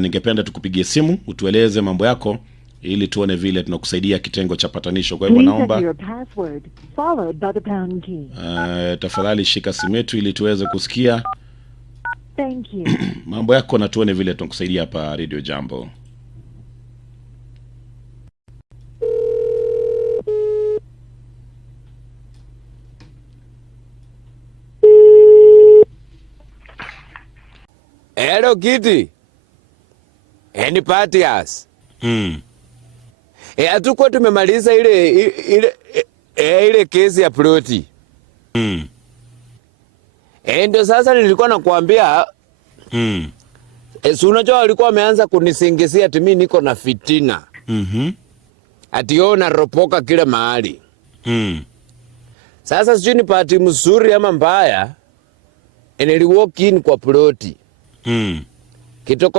Ningependa tukupigie simu utueleze mambo yako ili tuone vile tunakusaidia kitengo cha patanisho. Kwa hivyo naomba tafadhali shika simu yetu ili tuweze kusikia mambo yako na tuone vile tunakusaidia hapa Radio Jambo. Hello Kitty. Any partias? Hatuko tumemaliza ile kesi ya ploti. Ndio sasa nilikuwa nakuambia si unajua walikuwa wameanza kunisingizia ati mimi niko na fitina. Ati yo naropoka kila mahali. Sasa sijui ni party mzuri ama mbaya. Nili walk in kwa ploti.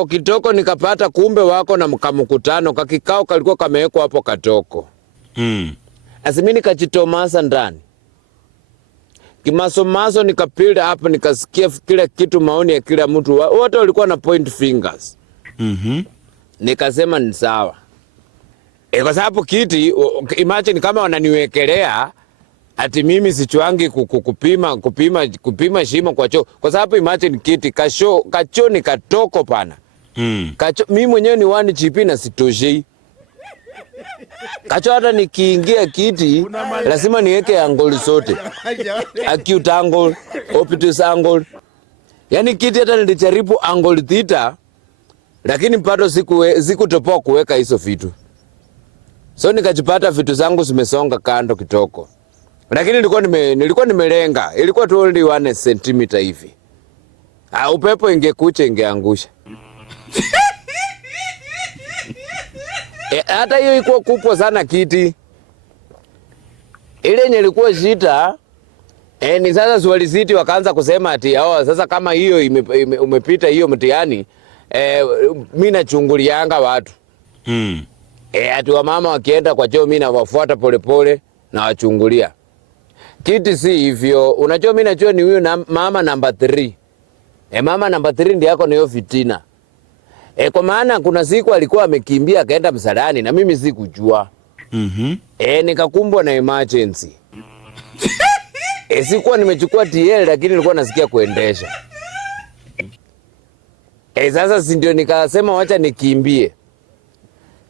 Kitoko nikapata kumbe wako na mkamukutano kakikao kalikuwa kamewekwa hapo katoko. Asimi nikajitomasa ndani. Kimasomaso nikapilda hapo nikasikia kila kitu maoni ya kila mtu. Wote walikuwa na point fingers. Nikasema ni sawa. Kwa sababu Kitty, imagine kama wananiwekelea ati mimi sichwangi kupima shimo kwa choo. Kwa sababu imagine Kitty, kacho ni katoko pana. Kacho mimi mwenyewe ni 1 GP na sitoshi. Kacho hata nikiingia Kitty lazima niweke angle zote. Acute angle, obtuse angle. Yaani Kitty hata nilijaribu angle theta lakini bado sikutopoa kuweka hizo vitu. So nikajipata vitu zangu zimesonga kando kitoko. Lakini nilikuwa nimelenga. Ilikuwa tu only 1 centimeter hivi. Upepo ingekucha ingeangusha. Hata hiyo iko kubwa sana Kitty. Ile yenye ilikuwa shida ni sasa swali siti wakaanza kusema ati sasa kama hiyo umepita hiyo mtihani mimi nachungulianga watu. Ati wamama wakienda kwa choo mimi nawafuata polepole na wachungulia. Kitty si hivyo. Unajua mimi najua ni huyo mama number 3. Mama number 3 ndiye yako na hiyo fitina. Kwa maana kuna siku alikuwa amekimbia akaenda msalani na mimi sikujua. Nikakumbwa na emergency. Sikuwa nimechukua TL lakini nilikuwa nasikia kuendesha. Sasa si ndio nikasema wacha nikimbie.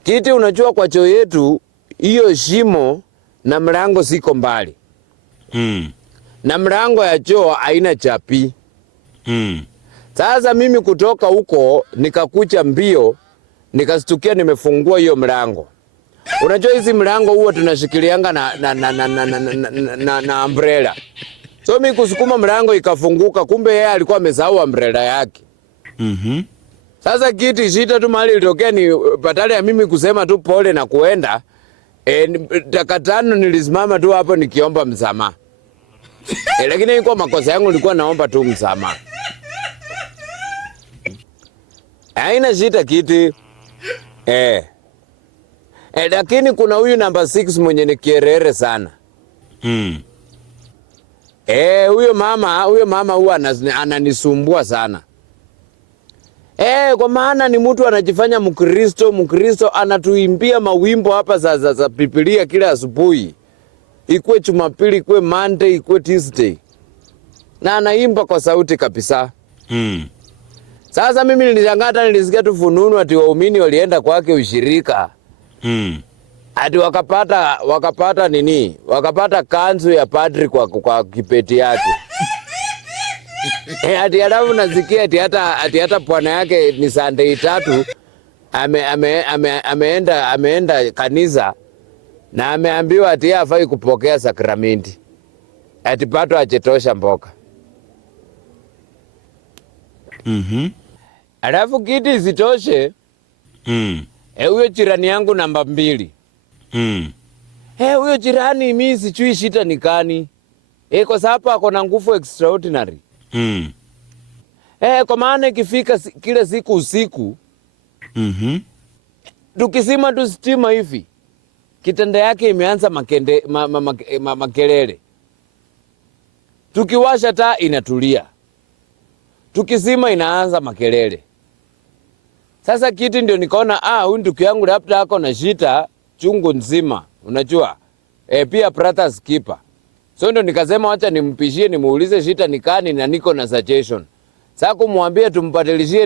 Kitty, unajua kwa choo yetu hiyo shimo na mlango siko mbali. Na mlango ya choo haina chapi. Sasa mimi kutoka huko nikakucha mbio nikastukia nimefungua hiyo mlango. Unajua hizi mlango huwa tunashikilianga na umbrella. So mimi kusukuma mlango ikafunguka kumbe yeye alikuwa amesahau umbrella yake. Sasa Kitty, shida tu mahali ilitokea ni badala ya mimi kusema tu pole na kuenda dakika 5 nilisimama tu hapo nikiomba msamaha. Lakini ilikuwa makosa yangu, nilikuwa naomba tu msamaha. Haina shida Kitty. Lakini kuna huyu number 6 mwenye ni kierere sana. Huyo mama huwa ananisumbua sana. Kwa maana ni mtu anajifanya Mkristo anatuimbia mawimbo hapa za Biblia kila asubuhi. Ikue Jumapili, ikue Monday, ikue Tuesday. Na anaimba kwa sauti kabisa. Sasa mimi nilishangaa, nilisikia tu fununu ati waumini walienda kwake ushirika. Ati wakapata nini? Wakapata kanzu ya padri kwa kipeti yake. Ati alafu nasikia ati hata bwana yake ni Sunday 3 ameenda kanisa na ameambiwa ati hafai kupokea sakramenti. Ati pato achetosha mboka. Alafu Kitty isitoshe. Huyo jirani yangu namba 2. Huyo jirani mimi sijui shida ni kani. Kwa sababu ako na nguvu extraordinary. Kwa maana ikifika kila siku usiku. Tukisima tu stima hivi. Kitanda yake imeanza makelele. Tukiwasha taa inatulia. Tukisima inaanza makelele. Sasa kiti ndio nikaona huyu ndugu yangu labda ako na shida chungu nzima, unajua pia brothers keeper. So ndio nikasema acha nimpishie, nimuulize shida ni gani na niko na suggestion. Sasa kumwambia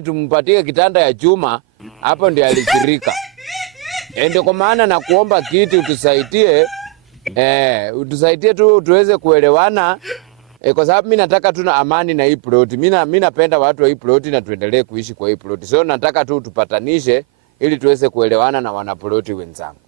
tumpatie kitanda ya chuma, hapo ndio alikirika. Ndio kwa maana na kuomba kiti utusaidie tu tuweze kuelewana, kwa sababu mimi nataka tu na amani na hii plot. Mimi napenda watu wa hii plot na tuendelee kuishi kwa hii plot. So nataka tu tupatanishe ili tuweze kuelewana na wana plot wenzangu.